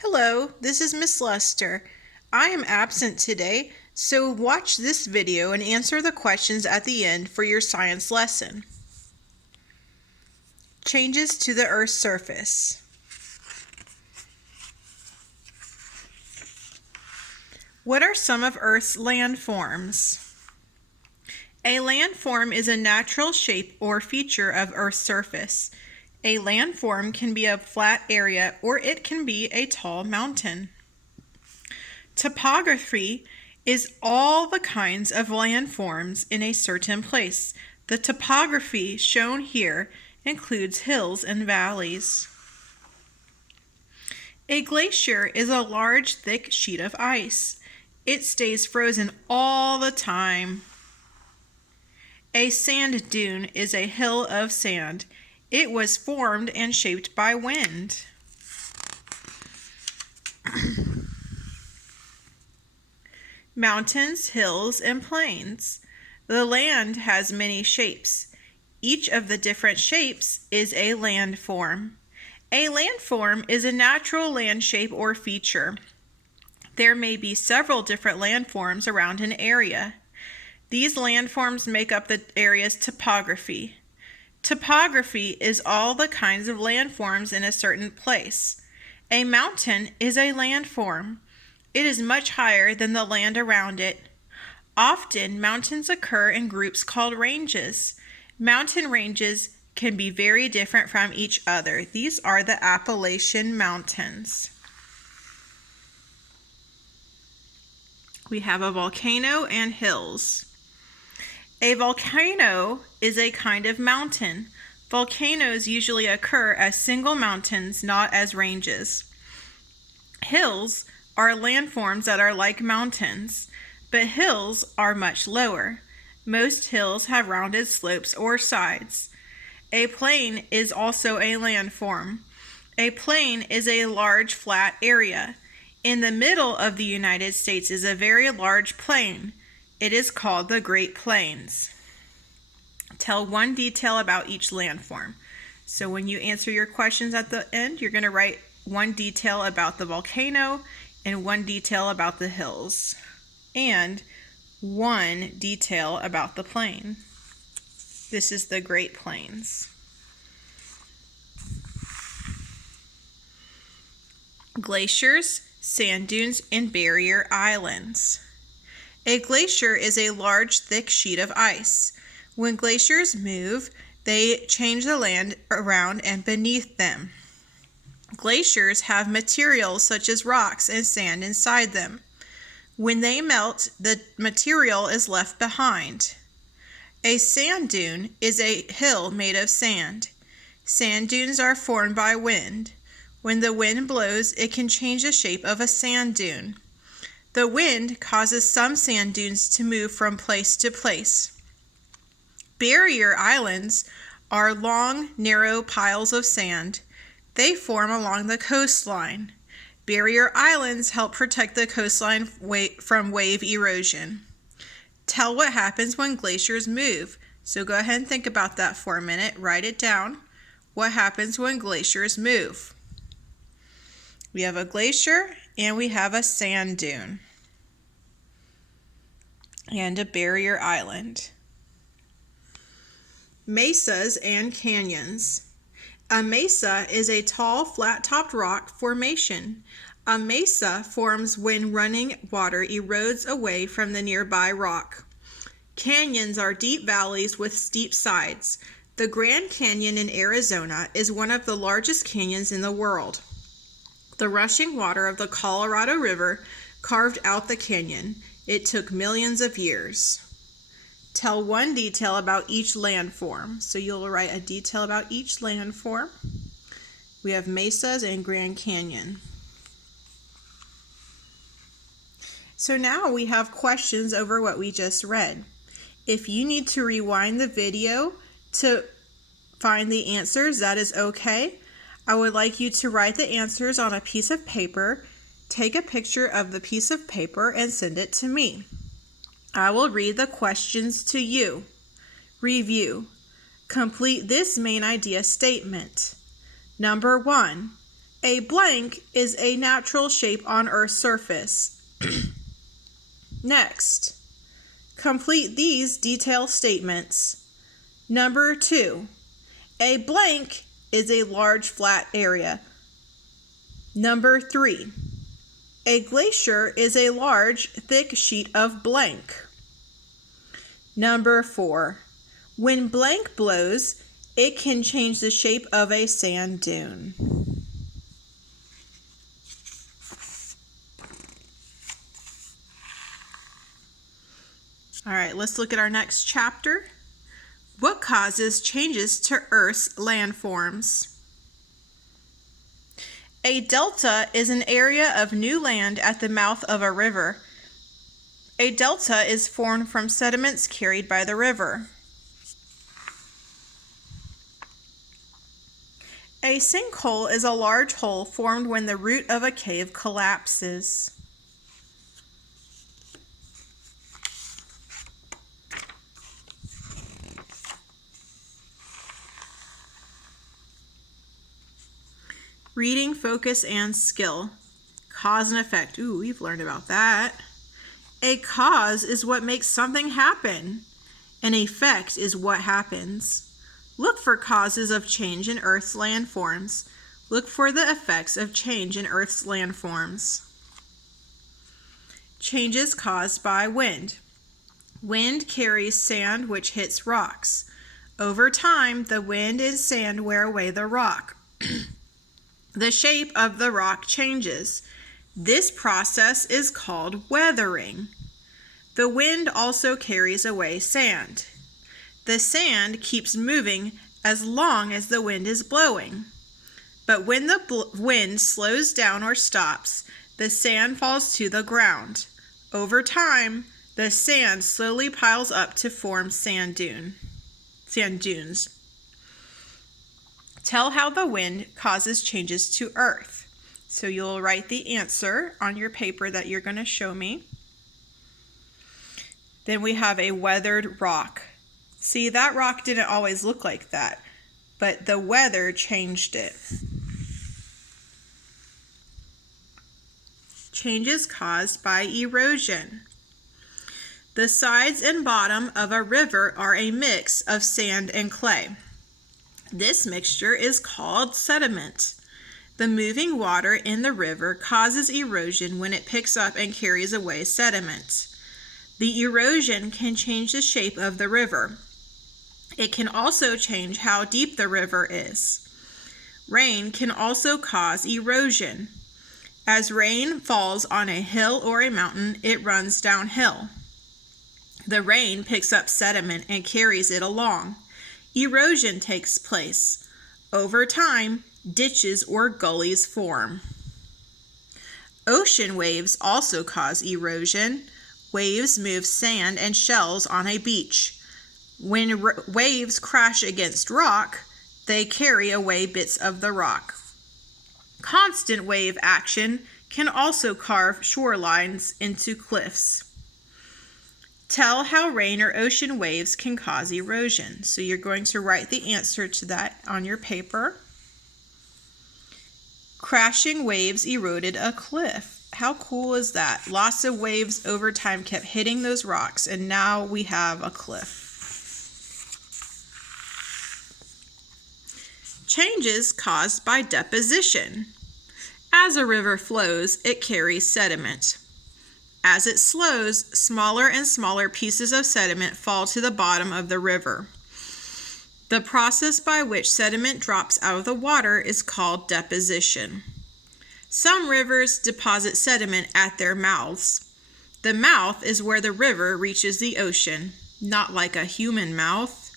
Hello, this is Miss Lester. I am absent today, so watch this video and answer the questions at the end for your science lesson. Changes to the Earth's surface. What are some of Earth's landforms? A landform is a natural shape or feature of Earth's surface. A landform can be a flat area or it can be a tall mountain. Topography is all the kinds of landforms in a certain place. The topography shown here includes hills and valleys. A glacier is a large, thick sheet of ice. It stays frozen all the time. A sand dune is a hill of sand. It was formed and shaped by wind. Mountains, hills, and plains. The land has many shapes. Each of the different shapes is a landform. A landform is a natural land shape or feature. There may be several different landforms around an area. These landforms make up the area's topography. Topography is all the kinds of landforms in a certain place. A mountain is a landform. It is much higher than the land around it. Often, mountains occur in groups called ranges. Mountain ranges can be very different from each other. These are the Appalachian Mountains. We have a volcano and hills. A volcano is a kind of mountain. Volcanoes usually occur as single mountains, not as ranges. Hills are landforms that are like mountains, but hills are much lower. Most hills have rounded slopes or sides. A plain is also a landform. A plain is a large flat area. In the middle of the United States is a very large plain. It is called the Great Plains. Tell one detail about each landform. So when you answer your questions at the end, you're going to write one detail about the volcano and one detail about the hills and one detail about the plain. This is the Great Plains. Glaciers, sand dunes, and barrier islands. A glacier is a large, thick sheet of ice. When glaciers move, they change the land around and beneath them. Glaciers have materials such as rocks and sand inside them. When they melt, the material is left behind. A sand dune is a hill made of sand. Sand dunes are formed by wind. When the wind blows, it can change the shape of a sand dune. The wind causes some sand dunes to move from place to place. Barrier islands are long, narrow piles of sand. They form along the coastline. Barrier islands help protect the coastline from wave erosion. Tell what happens when glaciers move. So go ahead and think about that for a minute. Write it down. What happens when glaciers move? We have a glacier and we have a sand dune and a barrier island. Mesas and canyons. A mesa is a tall, flat-topped rock formation. A mesa forms when running water erodes away from the nearby rock. Canyons are deep valleys with steep sides. The Grand Canyon in Arizona is one of the largest canyons in the world. The rushing water of the Colorado River carved out the canyon. It took millions of years. Tell one detail about each landform. So you'll write a detail about each landform. We have mesas and Grand Canyon. So now we have questions over what we just read. If you need to rewind the video to find the answers, that is okay. I would like you to write the answers on a piece of paper, take a picture of the piece of paper, and send it to me. I will read the questions to you. Review. Complete this main idea statement. Number 1. A blank is a natural shape on Earth's surface. Next, complete these detailed statements. Number 2, a blank is a large flat area. Number 3, a glacier is a large, thick sheet of blank. Number 4, when blank blows, it can change the shape of a sand dune. All right, let's look at our next chapter. What causes changes to Earth's landforms? A delta is an area of new land at the mouth of a river. A delta is formed from sediments carried by the river. A sinkhole is a large hole formed when the root of a cave collapses. Reading, focus, and skill. Cause and effect. Ooh, we've learned about that. A cause is what makes something happen. An effect is what happens. Look for causes of change in Earth's landforms. Look for the effects of change in Earth's landforms. Changes caused by wind. Wind carries sand which hits rocks. Over time, the wind and sand wear away the rock. The shape of the rock changes. This process is called weathering. The wind also carries away sand. The sand keeps moving as long as the wind is blowing. But when the wind slows down or stops, the sand falls to the ground. Over time, the sand slowly piles up to form sand dunes. Tell how the wind causes changes to Earth. So you'll write the answer on your paper that you're going to show me. Then we have a weathered rock. See, that rock didn't always look like that, but the weather changed it. Changes caused by erosion. The sides and bottom of a river are a mix of sand and clay. This mixture is called sediment. The moving water in the river causes erosion when it picks up and carries away sediment. The erosion can change the shape of the river. It can also change how deep the river is. Rain can also cause erosion. As rain falls on a hill or a mountain, it runs downhill. The rain picks up sediment and carries it along. Erosion takes place. Over time, ditches or gullies form. Ocean waves also cause erosion. Waves move sand and shells on a beach. When waves crash against rock, they carry away bits of the rock. Constant wave action can also carve shorelines into cliffs. Tell how rain or ocean waves can cause erosion. So you're going to write the answer to that on your paper. Crashing waves eroded a cliff. How cool is that? Lots of waves over time kept hitting those rocks, and now we have a cliff. Changes caused by deposition. As a river flows, it carries sediment. As it slows, smaller and smaller pieces of sediment fall to the bottom of the river. The process by which sediment drops out of the water is called deposition. Some rivers deposit sediment at their mouths. The mouth is where the river reaches the ocean, not like a human mouth.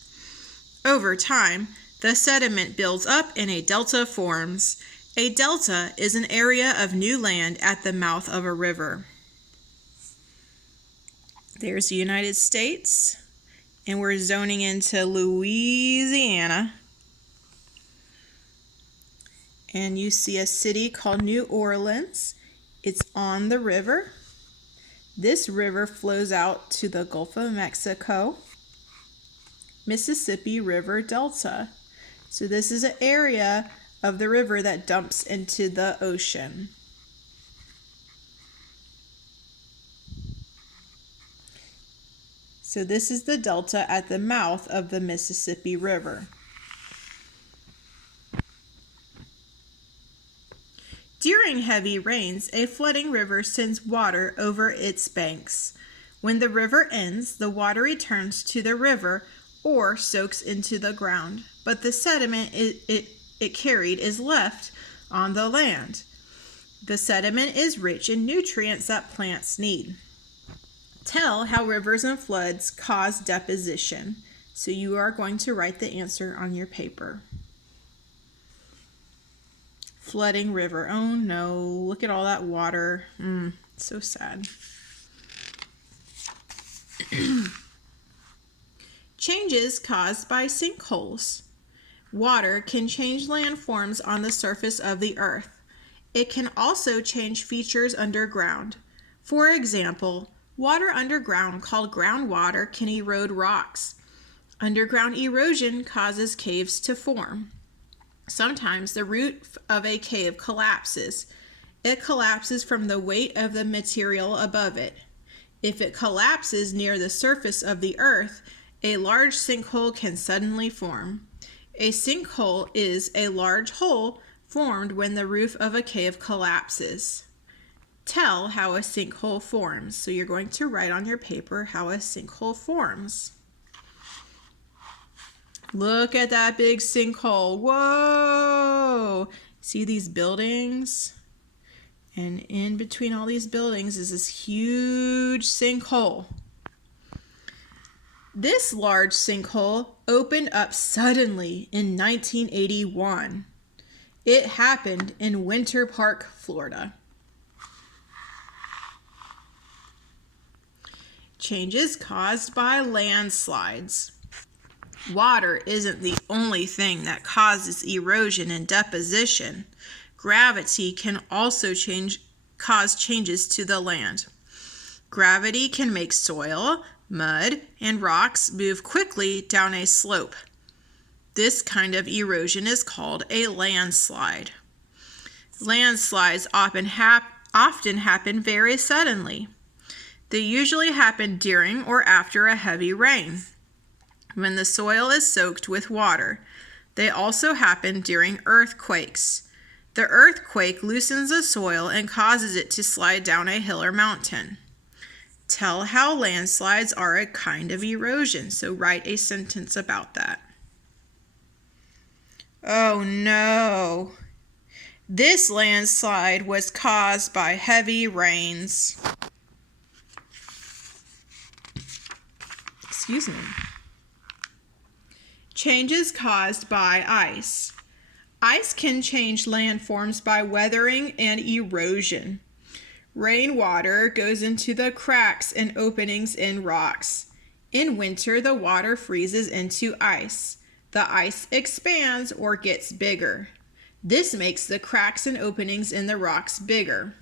Over time, the sediment builds up and a delta forms. A delta is an area of new land at the mouth of a river. There's the United States, and we're zoning into Louisiana. And you see a city called New Orleans. It's on the river. This river flows out to the Gulf of Mexico, Mississippi River Delta. So this is an area of the river that dumps into the ocean. So this is the delta at the mouth of the Mississippi River. During heavy rains, a flooding river sends water over its banks. When the river ends, the water returns to the river or soaks into the ground, but the sediment it carried is left on the land. The sediment is rich in nutrients that plants need. Tell how rivers and floods cause deposition. So you are going to write the answer on your paper. Flooding river. Oh no, look at all that water. So sad. Changes caused by sinkholes. Water can change landforms on the surface of the earth. It can also change features underground. For example, water underground called groundwater can erode rocks. Underground erosion causes caves to form. Sometimes the roof of a cave collapses. It collapses from the weight of the material above it. If it collapses near the surface of the earth, a large sinkhole can suddenly form. A sinkhole is a large hole formed when the roof of a cave collapses. Tell how a sinkhole forms. So you're going to write on your paper how a sinkhole forms. Look at that big sinkhole. Whoa! See these buildings? And in between all these buildings is this huge sinkhole. This large sinkhole opened up suddenly in 1981. It happened in Winter Park, Florida. Changes caused by landslides. Water isn't the only thing that causes erosion and deposition. Gravity can also cause changes to the land. Gravity can make soil, mud, and rocks move quickly down a slope. This kind of erosion is called a landslide. Landslides often happen very suddenly. They usually happen during or after a heavy rain, when the soil is soaked with water. They also happen during earthquakes. The earthquake loosens the soil and causes it to slide down a hill or mountain. Tell how landslides are a kind of erosion. So write a sentence about that. Oh no! This landslide was caused by heavy rains. Excuse me. Changes caused by ice. Ice can change landforms by weathering and erosion. Rainwater goes into the cracks and openings in rocks. In winter, the water freezes into ice. The ice expands or gets bigger. This makes the cracks and openings in the rocks bigger.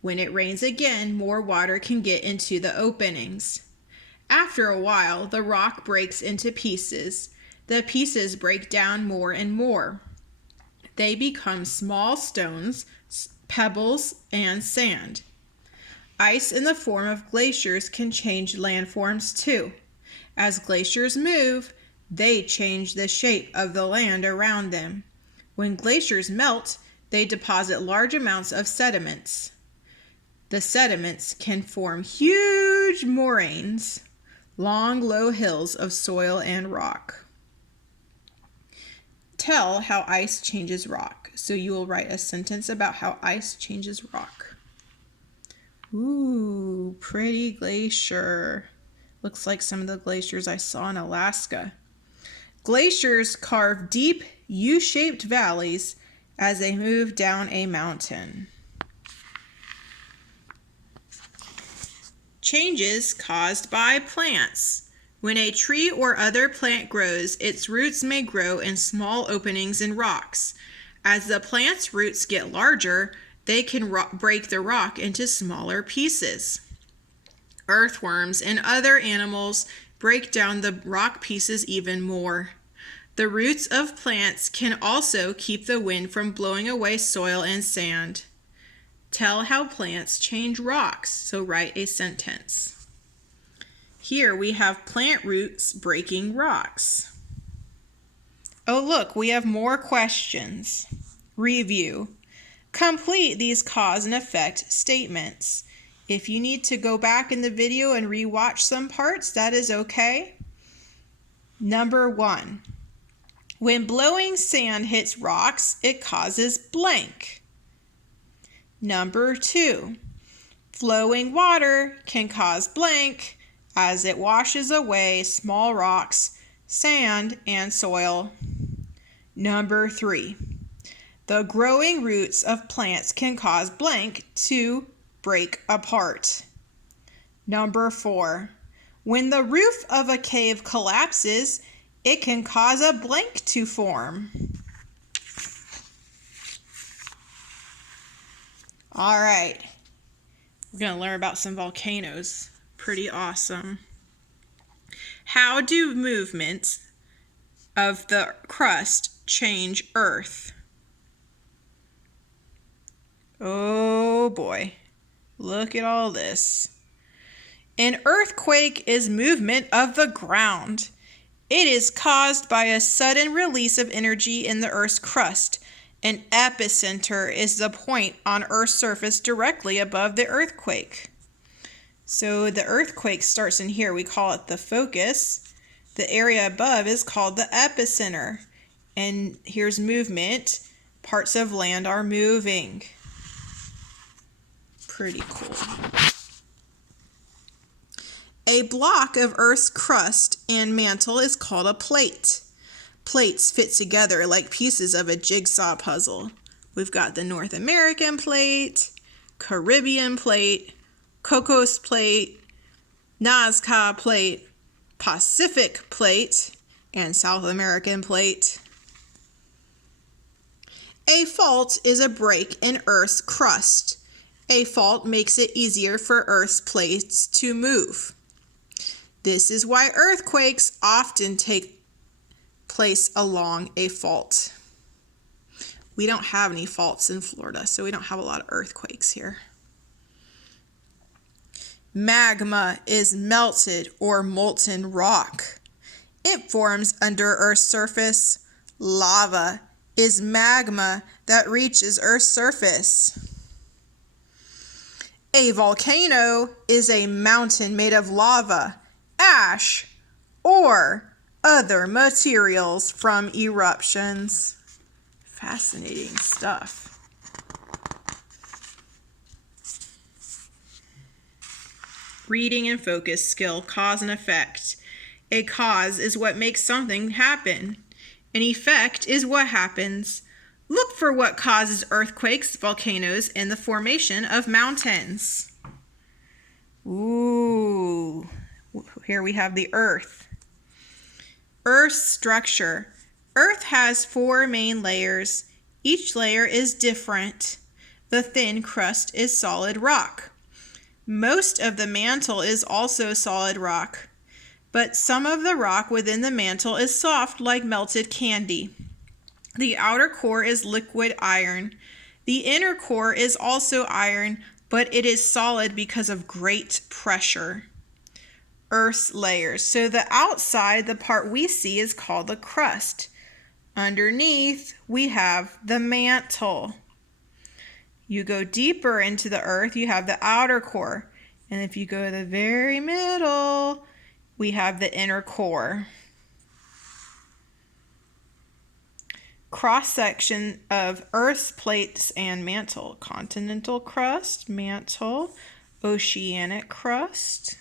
When it rains again, more water can get into the openings. After a while, the rock breaks into pieces. The pieces break down more and more. They become small stones, pebbles, and sand. Ice in the form of glaciers can change landforms too. As glaciers move, they change the shape of the land around them. When glaciers melt, they deposit large amounts of sediments. The sediments can form huge moraines, long, low hills of soil and rock. Tell how ice changes rock. So you will write a sentence about how ice changes rock. Ooh, pretty glacier. Looks like some of the glaciers I saw in Alaska. Glaciers carve deep U-shaped valleys as they move down a mountain. Changes caused by plants. When a tree or other plant grows, its roots may grow in small openings in rocks. As the plant's roots get larger, they can break the rock into smaller pieces. Earthworms and other animals break down the rock pieces even more. The roots of plants can also keep the wind from blowing away soil and sand. Tell how plants change rocks. So write a sentence. Here we have plant roots breaking rocks. Oh, look, we have more questions. Review. Complete these cause and effect statements. If you need to go back in the video and rewatch some parts, that is okay. Number 1. When blowing sand hits rocks, it causes blank. Number 2. Flowing water can cause blank as it washes away small rocks, sand, and soil. Number 3. The growing roots of plants can cause blank to break apart. Number 4. When the roof of a cave collapses, it can cause a blank to form. All right, we're going to learn about some volcanoes. Pretty awesome. How do movements of the crust change Earth? Oh boy, look at all this. An earthquake is movement of the ground. It is caused by a sudden release of energy in the Earth's crust. An epicenter is the point on Earth's surface directly above the earthquake. So the earthquake starts in here. We call it the focus. The area above is called the epicenter. And here's movement. Parts of land are moving. Pretty cool. A block of Earth's crust and mantle is called a plate. Plates fit together like pieces of a jigsaw puzzle. We've got the North American plate, Caribbean plate, Cocos plate, Nazca plate, Pacific plate, and South American plate. A fault is a break in Earth's crust. A fault makes it easier for Earth's plates to move. This is why earthquakes often take place along a fault. We don't have any faults in Florida, so we don't have a lot of earthquakes here. Magma is melted or molten rock. It forms under Earth's surface. Lava is magma that reaches Earth's surface. A volcano is a mountain made of lava, ash, or other materials from eruptions. Fascinating stuff. Reading and focus skill, cause and effect. A cause is what makes something happen. An effect is what happens. Look for what causes earthquakes, volcanoes, and the formation of mountains. Ooh, here we have the Earth. Earth's structure. Earth has 4 main layers. Each layer is different. The thin crust is solid rock. Most of the mantle is also solid rock, but some of the rock within the mantle is soft like melted candy. The outer core is liquid iron. The inner core is also iron, but it is solid because of great pressure. Earth's layers. So the outside, the part we see, is called the crust. Underneath, we have the mantle. You go deeper into the earth, you have the outer core. And if you go to the very middle, we have the inner core. Cross-section of Earth's plates and mantle. Continental crust, mantle, oceanic crust.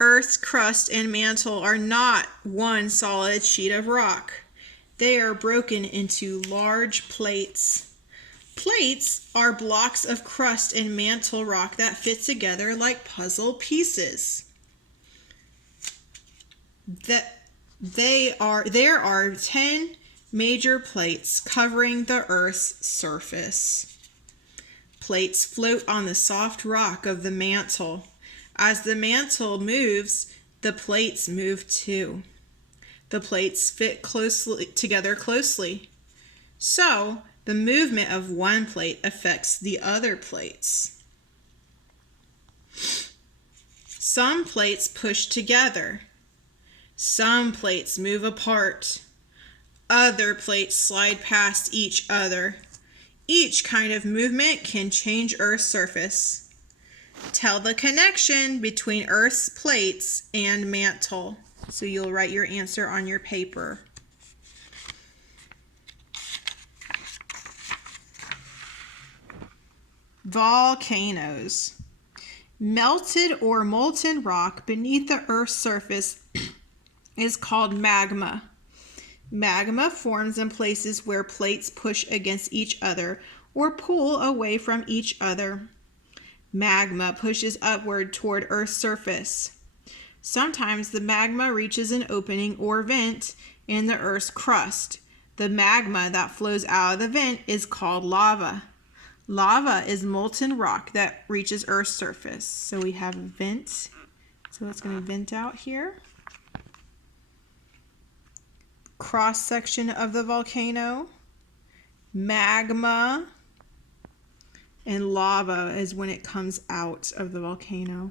Earth's crust and mantle are not one solid sheet of rock. They are broken into large plates. Plates are blocks of crust and mantle rock that fit together like puzzle pieces. There are 10 major plates covering the Earth's surface. Plates float on the soft rock of the mantle. As the mantle moves, the plates move too. The plates fit together closely. So, the movement of one plate affects the other plates. Some plates push together. Some plates move apart. Other plates slide past each other. Each kind of movement can change Earth's surface. Tell the connection between Earth's plates and mantle. So you'll write your answer on your paper. Volcanoes. Melted or molten rock beneath the Earth's surface is called magma. Magma forms in places where plates push against each other or pull away from each other. Magma pushes upward toward Earth's surface. Sometimes the magma reaches an opening or vent in the Earth's crust. The magma that flows out of the vent is called lava. Lava is molten rock that reaches Earth's surface. So we have a vent. So it's going to vent out here. Cross section of the volcano. Magma. And lava is when it comes out of the volcano.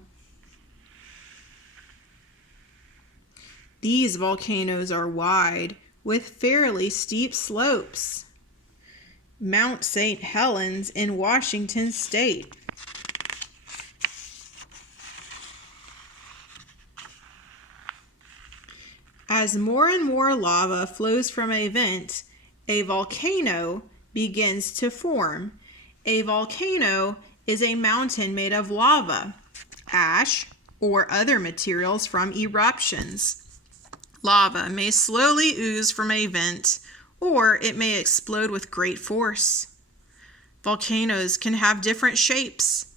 These volcanoes are wide with fairly steep slopes. Mount St. Helens in Washington State. As more and more lava flows from a vent, a volcano begins to form. A volcano is a mountain made of lava, ash, or other materials from eruptions. Lava may slowly ooze from a vent, or it may explode with great force. Volcanoes can have different shapes.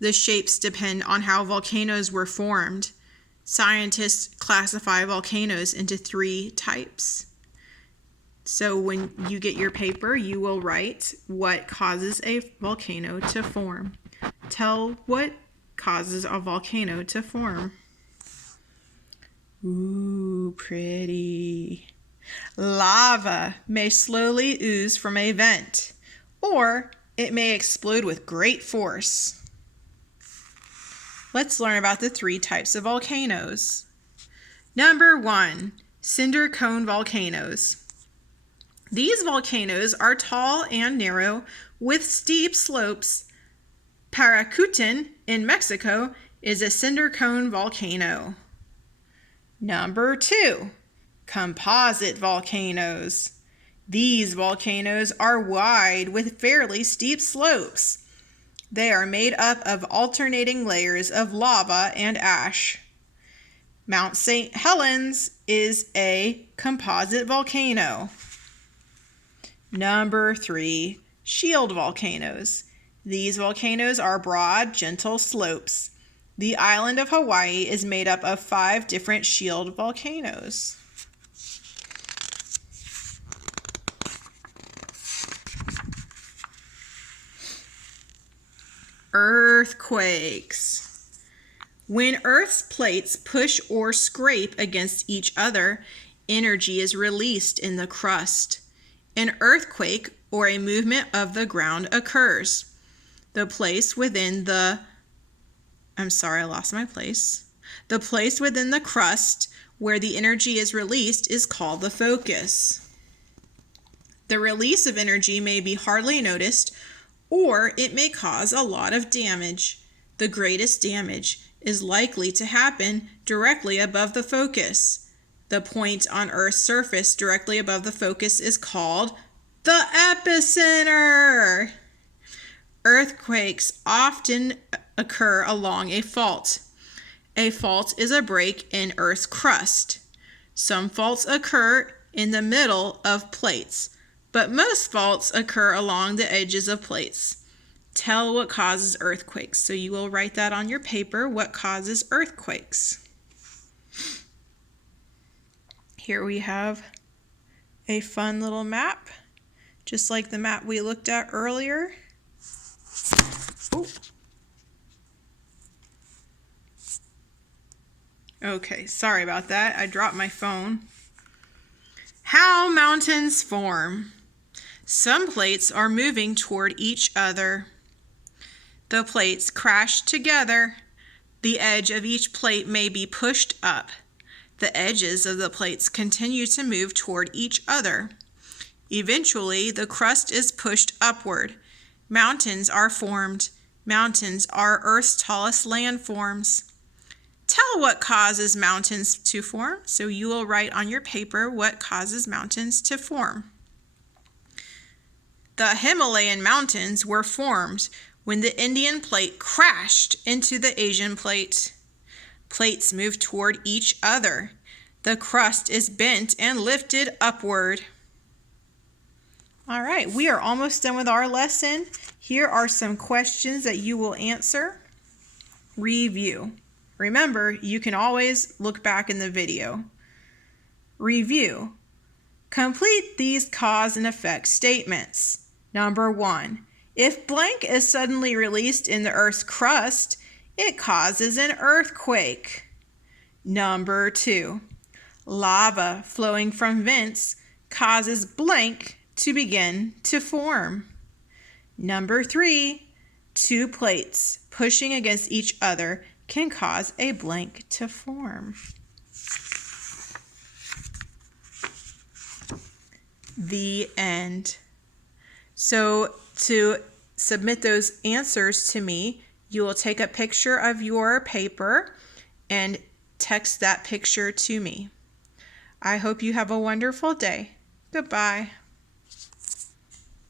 The shapes depend on how volcanoes were formed. Scientists classify volcanoes into 3 types. So when you get your paper, you will write what causes a volcano to form. Tell what causes a volcano to form. Ooh, pretty. Lava may slowly ooze from a vent, or it may explode with great force. Let's learn about the 3 types of volcanoes. Number 1, cinder cone volcanoes. These volcanoes are tall and narrow with steep slopes. Paracutin in Mexico is a cinder cone volcano. Number 2, composite volcanoes. These volcanoes are wide with fairly steep slopes. They are made up of alternating layers of lava and ash. Mount St. Helens is a composite volcano. Number 3, shield volcanoes. These volcanoes are broad, gentle slopes. The island of Hawaii is made up of 5 different shield volcanoes. Earthquakes. When Earth's plates push or scrape against each other, energy is released in the crust. An earthquake, or a movement of the ground, occurs. The place within the crust where the energy is released is called the focus. The release of energy may be hardly noticed, or it may cause a lot of damage. The greatest damage is likely to happen directly above the focus. The point on Earth's surface directly above the focus is called the epicenter. Earthquakes often occur along a fault. A fault is a break in Earth's crust. Some faults occur in the middle of plates, but most faults occur along the edges of plates. Tell what causes earthquakes. So you will write that on your paper, what causes earthquakes. Here we have a fun little map, just like the map we looked at earlier. Ooh. Okay, sorry about that. I dropped my phone. How mountains form. Some plates are moving toward each other. The plates crash together. The edge of each plate may be pushed up. The edges of the plates continue to move toward each other. Eventually, the crust is pushed upward. Mountains are formed. Mountains are Earth's tallest landforms. Tell what causes mountains to form. So you will write on your paper what causes mountains to form. The Himalayan mountains were formed when the Indian plate crashed into the Asian plate. Plates move toward each other. The crust is bent and lifted upward. All right, we are almost done with our lesson. Here are some questions that you will answer. Review. Remember, you can always look back in the video. Review. Complete these cause and effect statements. Number 1. If blank is suddenly released in the Earth's crust, it causes an earthquake. Number 2. Lava flowing from vents causes blank to begin to form. Number 3. 2 plates pushing against each other can cause a blank to form. The end. So to submit those answers to me, you will take a picture of your paper and text that picture to me. I hope you have a wonderful day. Goodbye.